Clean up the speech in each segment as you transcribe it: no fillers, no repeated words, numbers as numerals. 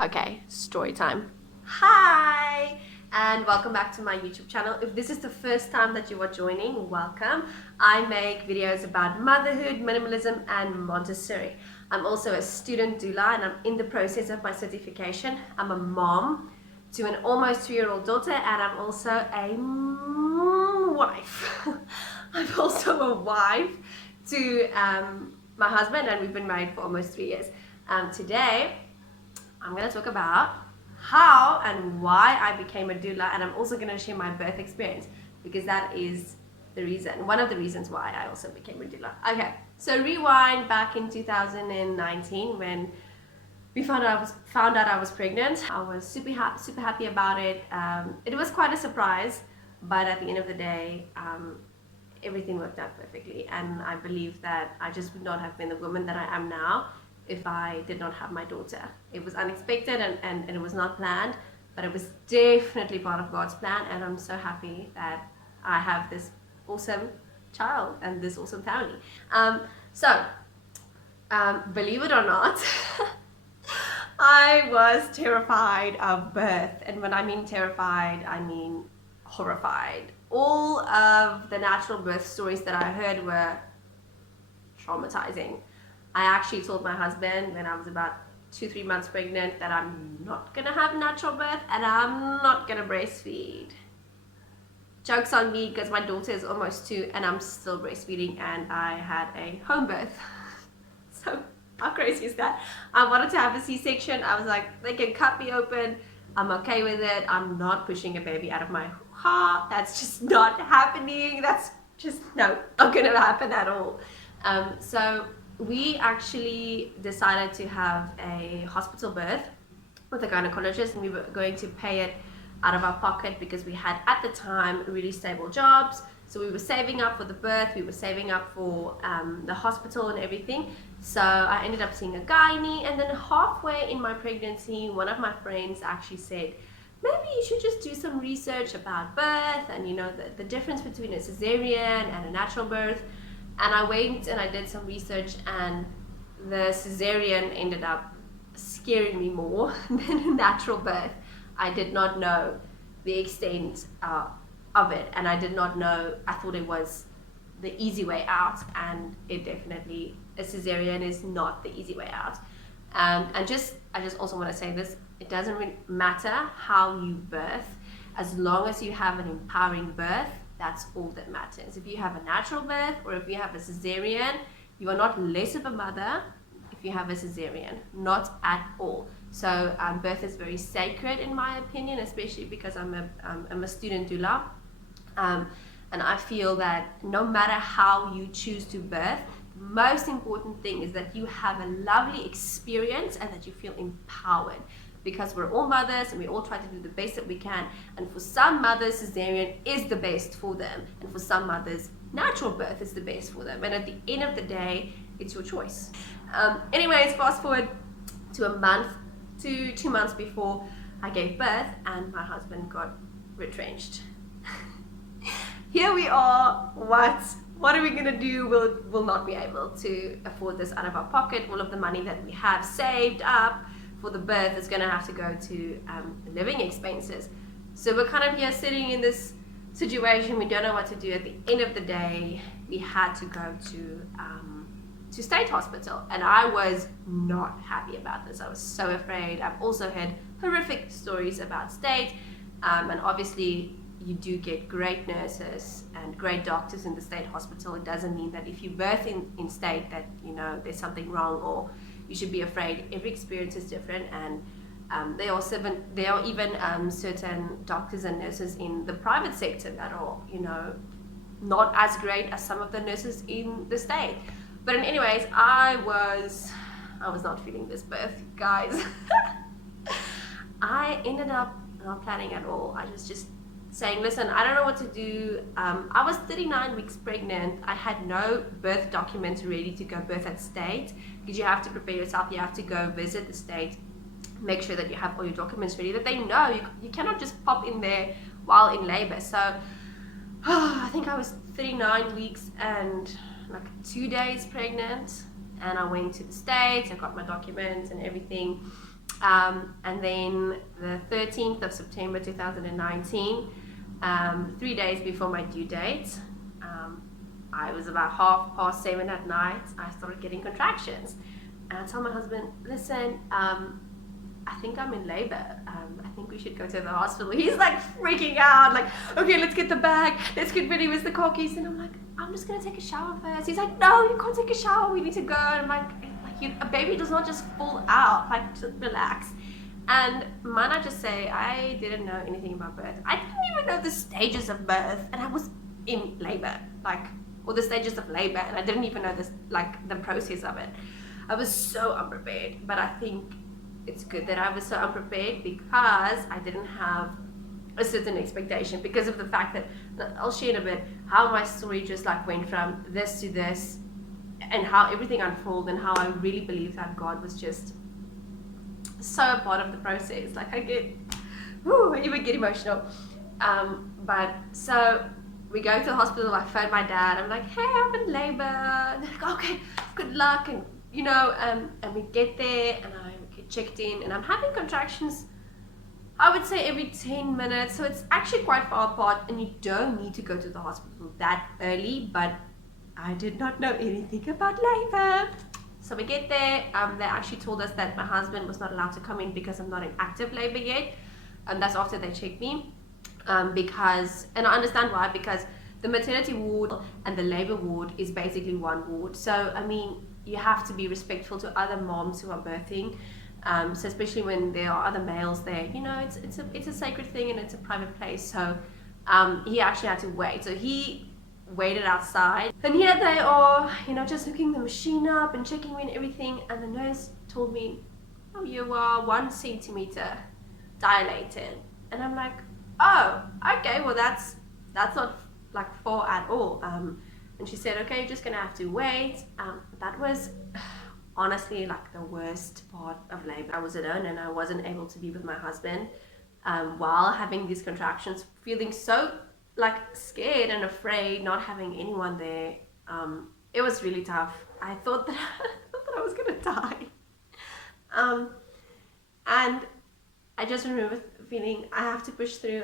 Okay, story time. Hi, and welcome back to my YouTube channel. If this is the first time that you are joining, welcome. I make videos about motherhood, minimalism, and Montessori. I'm also a student doula, and I'm in the process of my certification. I'm a mom to an almost 2-year-old daughter, and I'm also a wife. I'm also a wife to my husband, and we've been married for almost 3 years. Today, I'm going to talk about how and why I became a doula, and I'm also going to share my birth experience because that is the reason, one of the reasons why I also became a doula. Okay, so rewind back in 2019 when we found out I was pregnant. I was super happy about it. It was quite a surprise, but at the end of the day, everything worked out perfectly, and I believe that I just would not have been the woman that I am now if I did not have my daughter. It was unexpected and it was not planned, but it was definitely part of God's plan, and I'm so happy that I have this awesome child and this awesome family. Believe it or not, I was terrified of birth, and when I mean terrified, I mean horrified. All of the natural birth stories that I heard were traumatizing. I actually told my husband when I was about 2-3 months pregnant that I'm not gonna have natural birth and I'm not gonna breastfeed. Joke's on me because my daughter is almost 2 and I'm still breastfeeding, and I had a home birth. So how crazy is that? I wanted to have a C-section. I was like, they can cut me open. I'm okay with it. I'm not pushing a baby out of my heart. That's just not happening. That's just not gonna happen at all. So we actually decided to have a hospital birth with a gynecologist, and we were going to pay it out of our pocket because we had at the time really stable jobs. So we were saving up for the birth, we were saving up for the hospital and everything. So I ended up seeing a gynae, and then halfway in my pregnancy, one of my friends actually said, maybe you should just do some research about birth and the difference between a cesarean and a natural birth. And I went and I did some research, and the cesarean ended up scaring me more than a natural birth. I did not know the extent of it, and I did not know, I thought it was the easy way out, and it definitely, a cesarean is not the easy way out. I just also want to say this, it doesn't really matter how you birth, as long as you have an empowering birth. That's all that matters. If you have a natural birth or if you have a cesarean, you are not less of a mother if you have a cesarean, not at all. So birth is very sacred in my opinion, especially because I'm a student doula. And I feel that no matter how you choose to birth, the most important thing is that you have a lovely experience and that you feel empowered. Because we're all mothers and we all try to do the best that we can, and for some mothers cesarean is the best for them, and for some mothers natural birth is the best for them, and at the end of the day it's your choice. Anyways, fast forward to 2 months before I gave birth, and my husband got retrenched. Here we are. What are we gonna do? We'll not be able to afford this out of our pocket. All of the money that we have saved up for the birth is going to have to go to living expenses. So we're kind of here sitting in this situation. We don't know what to do. At the end of the day, we had to go to state hospital, and I was not happy about this. I was so afraid. I've also heard horrific stories about state, and obviously you do get great nurses and great doctors in the state hospital. It doesn't mean that if you birth in state that there's something wrong or you should be afraid. Every experience is different, and there are even certain doctors and nurses in the private sector that are, not as great as some of the nurses in the state. But anyways, I was not feeling this birth, guys. I ended up not planning at all. I was just saying, listen, I don't know what to do. I was 39 weeks pregnant. I had no birth documents ready to go birth at state, because you have to prepare yourself. You have to go visit the state, make sure that you have all your documents ready, that they know you cannot just pop in there while in labor. So I think I was 39 weeks and like 2 days pregnant, and I went to the States. I got my documents and everything, And then the 13th of September 2019, 3 days before my due date, I was about 7:30 at night, I started getting contractions. And I told my husband, listen, I think I'm in labor. I think we should go to the hospital. He's like freaking out, like, okay, let's get the bag, let's get ready with the car keys. And I'm like, I'm just gonna take a shower first. He's like, no, you can't take a shower, we need to go. And I'm like a baby does not just fall out, like, just relax. And might I just say, I didn't know anything about birth. I didn't even know the stages of birth, and I was in labor, like, or the stages of labor, and I didn't even know this, like, the process of it. I was so unprepared, but I think it's good that I was so unprepared because I didn't have a certain expectation, because of the fact that, I'll share in a bit how my story just like went from this to this, and how everything unfolded, and how I really believe that God was just so a part of the process. Like, I even get emotional. But so we go to the hospital, I phone my dad, I'm like, hey, I'm in labor. And they're like, okay, good luck. And you know, and we get there, and I get checked in, and I'm having contractions, I would say every 10 minutes. So it's actually quite far apart, and you don't need to go to the hospital that early, but I did not know anything about labor. So we get there, they actually told us that my husband was not allowed to come in because I'm not in active labor yet. And that's after they checked me. Because, and I understand why, because the maternity ward and the labor ward is basically one ward. So, I mean, you have to be respectful to other moms who are birthing. So especially when there are other males there, you know, it's a sacred thing, and it's a private place. So he actually had to wait. So he waited outside, and here they are, you know, just hooking the machine up and checking me and everything. And the nurse told me, oh, you are 1 centimeter dilated. And I'm like, oh, okay, well that's not like far at all. And she said, okay, you're just gonna have to wait. That was honestly like the worst part of labor. I was alone, and I wasn't able to be with my husband while having these contractions, feeling so like scared and afraid, not having anyone there. It was really tough. I thought that I was gonna die. And I just remember feeling, I have to push through,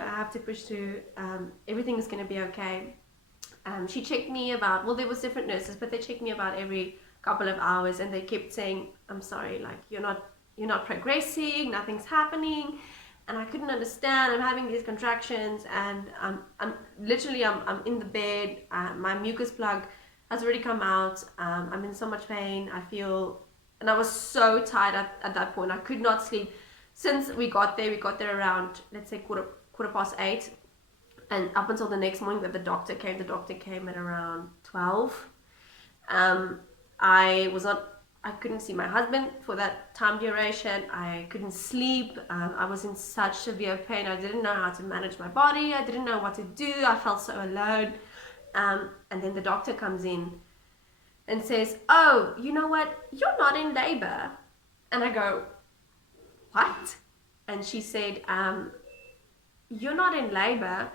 everything is gonna be okay. She checked me about, well, there was different nurses, but they checked me about every couple of hours, and they kept saying, I'm sorry, like, you're not progressing, nothing's happening. And I couldn't understand. I'm having these contractions, and I'm in the bed. My mucus plug has already come out. I'm in so much pain. And I was so tired at that point. I could not sleep. Since we got there around, let's say quarter past 8, and up until the next morning that the doctor came at around 12. I couldn't see my husband for that time duration. I couldn't sleep. I was in such severe pain. I didn't know how to manage my body. I didn't know what to do. I felt so alone. And then the doctor comes in and says, oh, you know what? You're not in labor. And I go, what? And she said, you're not in labor.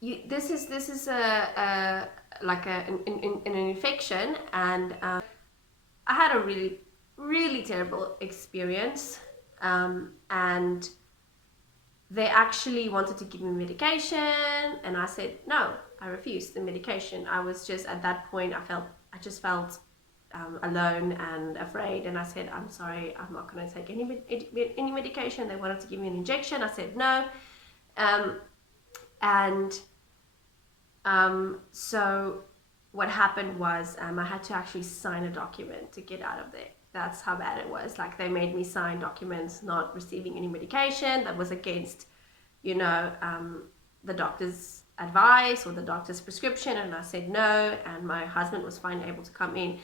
This is an infection, and I had a really, really terrible experience, and they actually wanted to give me medication, and I said no. I refused the medication. I was just, at that point, I just felt alone and afraid, and I said, I'm sorry, I'm not going to take any medication. They wanted to give me an injection. I said no. So what happened was, I had to actually sign a document to get out of there. That's how bad it was. Like, they made me sign documents not receiving any medication that was against, you know, the doctor's advice or the doctor's prescription, and I said no, and my husband was finally able to come in.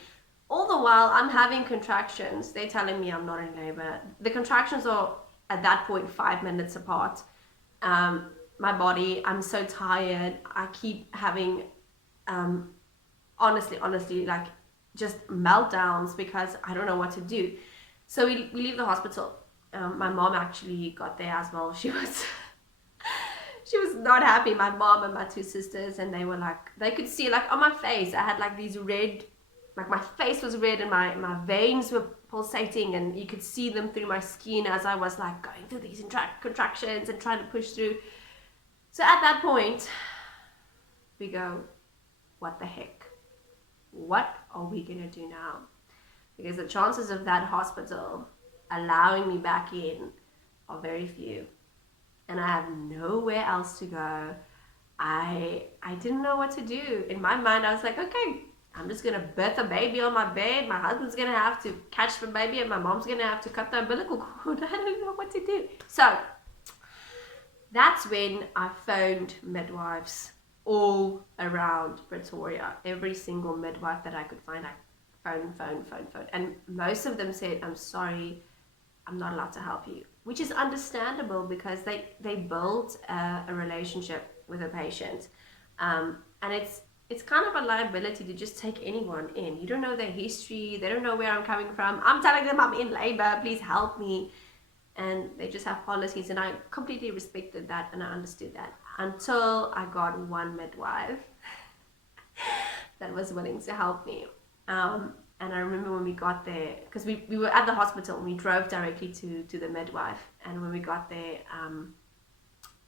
All the while I'm having contractions. They're telling me I'm not in labor. The contractions are at that point 5 minutes apart. My body, I'm so tired. I keep having honestly, like, just meltdowns because I don't know what to do. So we leave the hospital. My mom actually got there as well. She was not happy, my mom and my 2 sisters, and they were like, they could see, like, on my face, I had like these red, like, my face was red, and my veins were pulsating, and you could see them through my skin as I was like going through these contractions and trying to push through. So at that point, we go, what the heck? What are we gonna do now? Because the chances of that hospital allowing me back in are very few. And I have nowhere else to go. I didn't know what to do. In my mind, I was like, okay, I'm just gonna birth a baby on my bed. My husband's gonna have to catch the baby, and my mom's gonna have to cut the umbilical cord. I don't know what to do. So that's when I phoned midwives all around Pretoria. Every single midwife that I could find, I phone. And most of them said, I'm sorry, I'm not allowed to help you. Which is understandable, because they build a relationship with a patient. And it's kind of a liability to just take anyone in. You don't know their history, they don't know where I'm coming from. I'm telling them I'm in labor, please help me. And they just have policies, and I completely respected that, and I understood that, until I got one midwife that was willing to help me. And I remember when we got there, because we were at the hospital, and we drove directly to the midwife, and when we got there,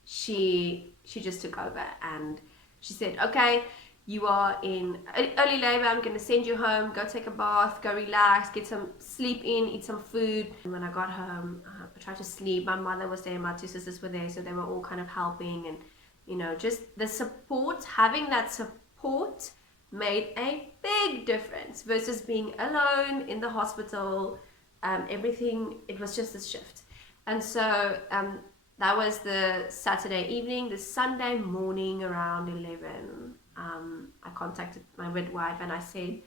she just took over, and she said, okay, you are in early labor, I'm going to send you home, go take a bath, go relax, get some sleep in, eat some food. And when I got home, I tried to sleep. My mother was there, my two sisters were there, so they were all kind of helping. And, you know, just the support, having that support made a big difference versus being alone in the hospital. Everything, it was just a shift. And so that was the Saturday evening. The Sunday morning around 11, I contacted my midwife, and I said,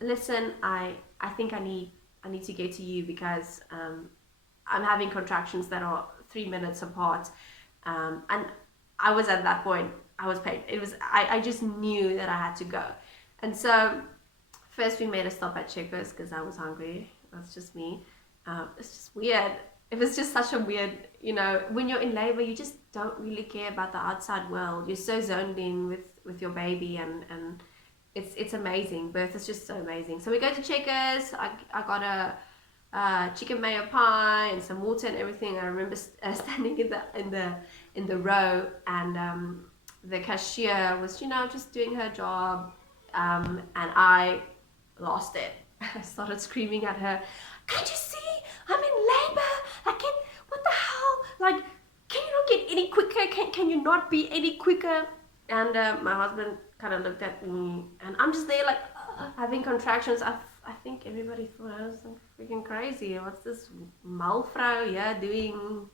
listen, I think I need to get to you, because I'm having contractions that are 3 minutes apart. And I was at that point, I was paid. I just knew that I had to go. And so first we made a stop at Checkers because I was hungry. That's just me. It's just weird. It was just such a weird, you know, when you're in labor, you just don't really care about the outside world. You're so zoned in with your baby, and it's amazing. Birth is just so amazing. So we go to Checkers. I got a chicken mayo pie and some water and everything. I remember standing in the row, and the cashier was, you know, just doing her job, and I lost it. I started screaming at her, can't you see? I'm in labor. What the hell? Like, can you not get any quicker? Can you not be any quicker? And my husband kind of looked at me, and I'm just there like having contractions. I think everybody thought I was freaking crazy. What's this malvrouw here doing?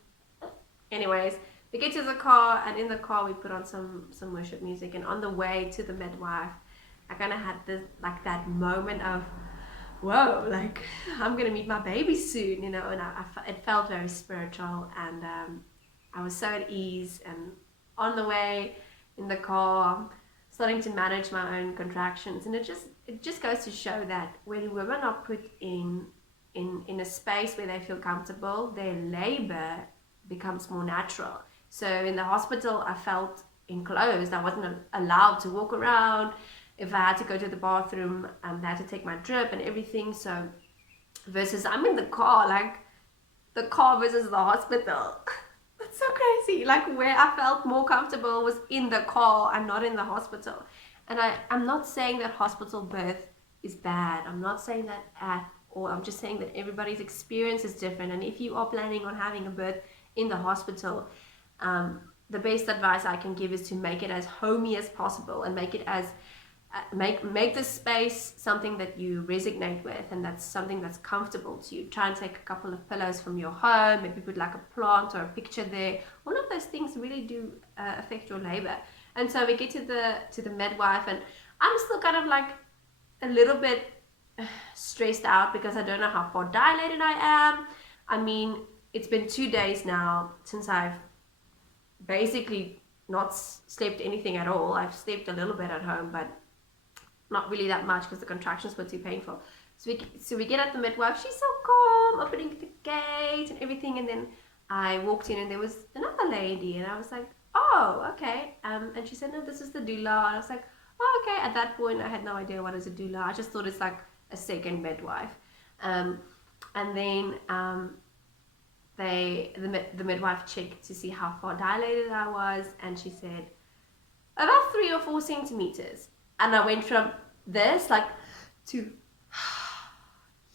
Anyways, we get to the car, and in the car we put on some worship music, and on the way to the midwife, I kind of had this, like, that moment of, whoa, like, I'm gonna meet my baby soon, you know. And it felt very spiritual, and I was so at ease. And on the way in the car, starting to manage my own contractions, and it just goes to show that when women are put in a space where they feel comfortable, their labor becomes more natural. So in the hospital, I felt enclosed. I wasn't allowed to walk around. If I had to go to the bathroom, I had to take my drip and everything. So versus I'm in the car, like the car versus the hospital. That's so crazy. Like, where I felt more comfortable was in the car and not in the hospital. And I'm not saying that hospital birth is bad. I'm not saying that at all. I'm just saying that everybody's experience is different. And if you are planning on having a birth in the hospital, the best advice I can give is to make it as homey as possible, and make it as make the space something that you resonate with, and that's something that's comfortable to you. Try and take a couple of pillows from your home, maybe put like a plant or a picture there. All of those things really do affect your labor. And so we get to the midwife, and I'm still kind of like a little bit stressed out because I don't know how far dilated I am. I mean, it's been 2 days now since I've basically not slept anything at all. I've slept a little bit at home, but not really that much because the contractions were too painful. So we get at the midwife. She's so calm, opening the gate and everything. And then I walked in, and there was another lady, and I was like, oh, okay. And she said, no, this is the doula. And I was like, oh, okay. At that point, I had no idea what is a doula. I just thought it's like a second midwife. And then the midwife checked to see how far dilated I was, and she said about 3 or 4 centimeters. And I went from this like to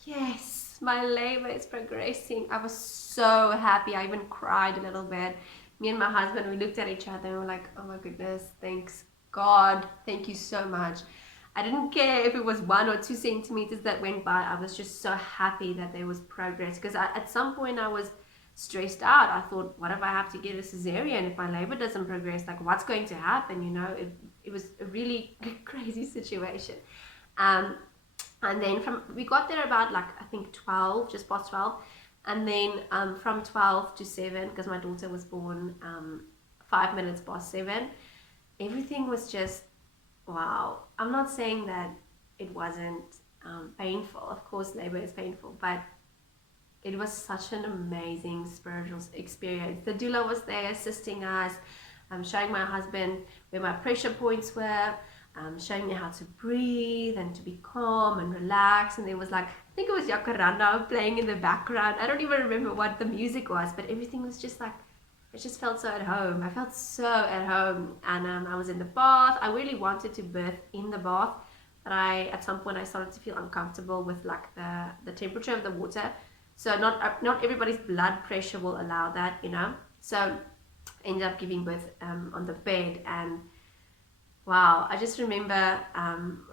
yes, my labor is progressing. I was so happy. I even cried a little bit. Me and my husband, we looked at each other and we were like, oh my goodness, thanks God, thank you so much. I didn't care if it was 1 or 2 centimeters that went by. I was just so happy that there was progress, because at some point I was stressed out. I thought, what if I have to get a cesarean if my labor doesn't progress? Like, what's going to happen? You know, it was a really crazy situation. And then we got there about like, I think 12, just past 12. And then from 12 to 7, because my daughter was born 5 minutes past 7, everything was just, wow. I'm not saying that it wasn't painful. Of course, labor is painful, but it was such an amazing spiritual experience. The doula was there assisting us, showing my husband where my pressure points were, showing me how to breathe and to be calm and relax. And there was like, I think it was Jacaranda playing in the background. I don't even remember what the music was, but everything was just like, it just felt so at home. I felt so at home. And I was in the bath. I really wanted to birth in the bath, but at some point I started to feel uncomfortable with like the temperature of the water. So not everybody's blood pressure will allow that, you know. So I ended up giving birth on the bed. And wow, I just remember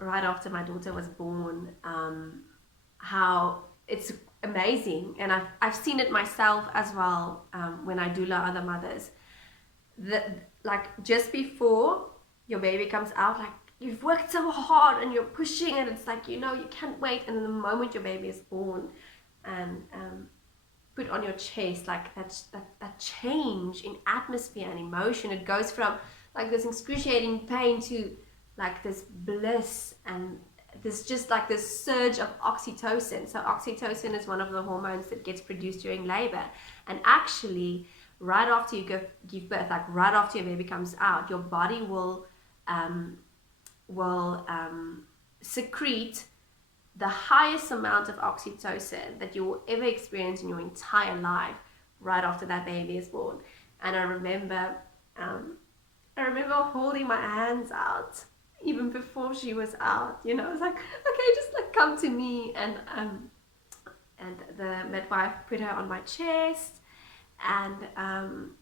right after my daughter was born, how it's amazing. And I've seen it myself as well when I doula other mothers. Like just before your baby comes out, like you've worked so hard and you're pushing and it's like, you know, you can't wait. And then the moment your baby is born and put on your chest, like that change in atmosphere and emotion, it goes from like this excruciating pain to like this bliss, and there's just like this surge of oxytocin. So oxytocin is one of the hormones that gets produced during labor, and actually right after you give birth, like right after your baby comes out, your body will secrete the highest amount of oxytocin that you will ever experience in your entire life right after that baby is born. And I remember holding my hands out even before she was out. You know, I was like, okay, just like come to me. And the midwife put her on my chest, and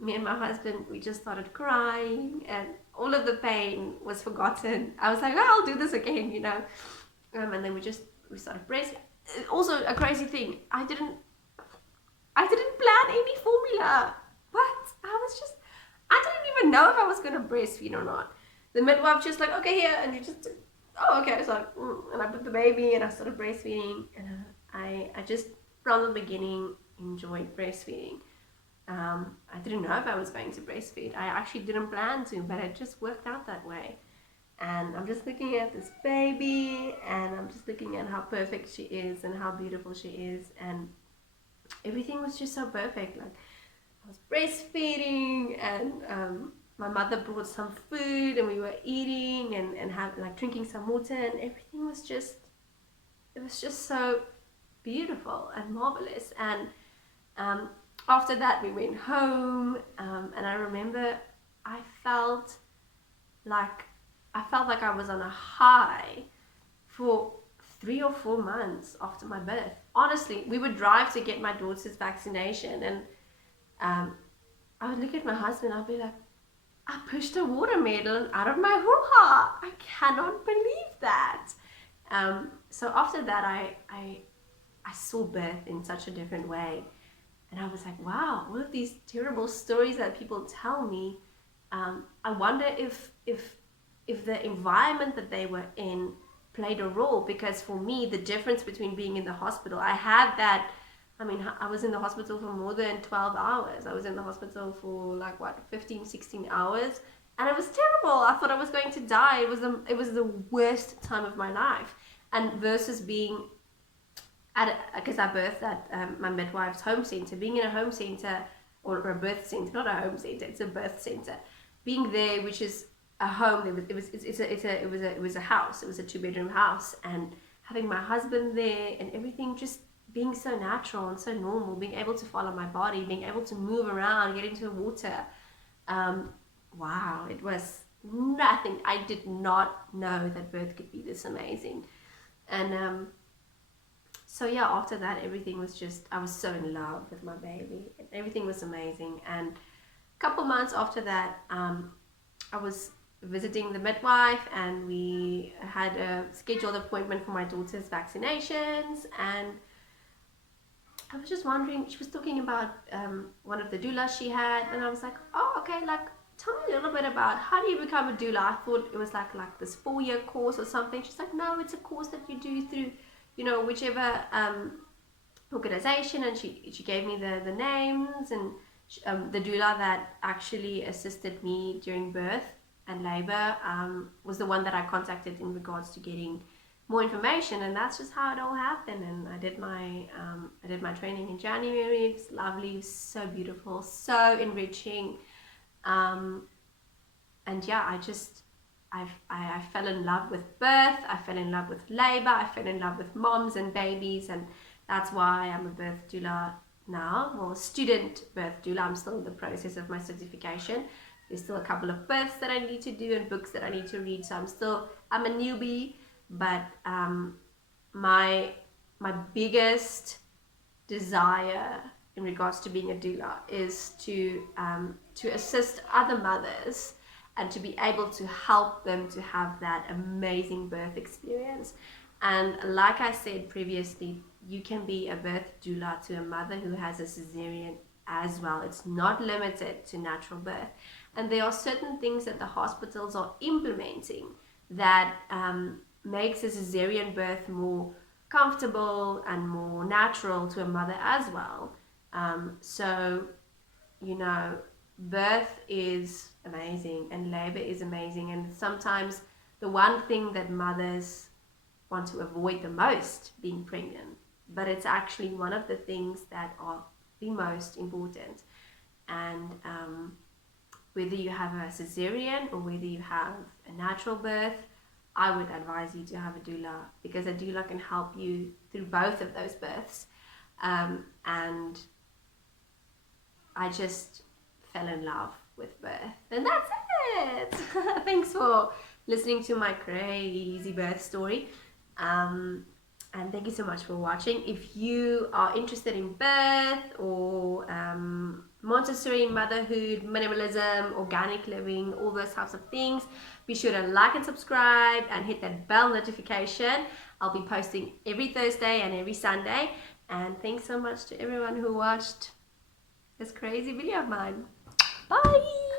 me and my husband, we just started crying, and all of the pain was forgotten. I was like, oh, I'll do this again, you know. And then we started breastfeeding. Also a crazy thing, I didn't plan any formula. What? I didn't even know if I was going to breastfeed or not. The midwife just like, okay, here, and you just, oh, okay. So and I put the baby and I started breastfeeding, and I just from the beginning enjoyed breastfeeding. I didn't know if I was going to breastfeed. I actually didn't plan to, but it just worked out that way. And I'm just looking at this baby, and I'm just looking at how perfect she is and how beautiful she is, and everything was just so perfect. Like I was breastfeeding, and my mother brought some food, and we were eating and have like drinking some water, and everything was just, it was just so beautiful and marvelous. And after that we went home, and I remember I felt like I was on a high for 3 or 4 months after my birth. Honestly, we would drive to get my daughter's vaccination, and I would look at my husband, I'd be like, I pushed a watermelon out of my hoo-ha. I cannot believe that. So after that, I saw birth in such a different way. And I was like, wow, all of these terrible stories that people tell me, I wonder if the environment that they were in played a role. Because for me, the difference between being in the hospital, I was in the hospital for more than 12 hours. I was in the hospital for like 15, 16 hours, and it was terrible. I thought I was going to die. It was the worst time of my life. And versus being because I birthed at my midwife's home center, being in a home center, or a birth center, not a home center, it's a birth center. Being there, which is a home, it was a house. It was a 2-bedroom house, and having my husband there and everything, just being so natural and so normal, being able to follow my body, being able to move around, get into the water. Wow, it was nothing. I did not know that birth could be this amazing. And so yeah, after that, everything was just, I was so in love with my baby. Everything was amazing. And a couple months after that, I was visiting the midwife, and we had a scheduled appointment for my daughter's vaccinations. And I was just wondering, she was talking about one of the doulas she had, and I was like, oh, okay, like, tell me a little bit about how do you become a doula. I thought it was like this 4-year course or something. She's like, no, it's a course that you do through, you know, whichever organization. And she gave me the names, and the doula that actually assisted me during birth and labor was the one that I contacted in regards to getting more information. And that's just how it all happened. And I did my training in January. It's lovely, it was so beautiful, so enriching. And yeah, I fell in love with birth, I fell in love with labor, I fell in love with moms and babies, and that's why I'm a birth doula now. Well, student birth doula. I'm still in the process of my certification. There's still a couple of births that I need to do and books that I need to read, so I'm a newbie. But my biggest desire in regards to being a doula is to assist other mothers and to be able to help them to have that amazing birth experience. And like I said previously, you can be a birth doula to a mother who has a cesarean as well. It's not limited to natural birth. And there are certain things that the hospitals are implementing that makes a cesarean birth more comfortable and more natural to a mother as well. So, you know, birth is amazing and labor is amazing, and sometimes the one thing that mothers want to avoid the most being pregnant, but it's actually one of the things that are the most important. And whether you have a cesarean or whether you have a natural birth, I would advise you to have a doula, because a doula can help you through both of those births. And I just fell in love with birth, and that's it. Thanks for listening to my crazy birth story, and thank you so much for watching. If you are interested in birth or Montessori, motherhood, minimalism, organic living, all those types of things, be sure to like and subscribe and hit that bell notification. I'll be posting every Thursday and every Sunday. And thanks so much to everyone who watched this crazy video of mine. Bye!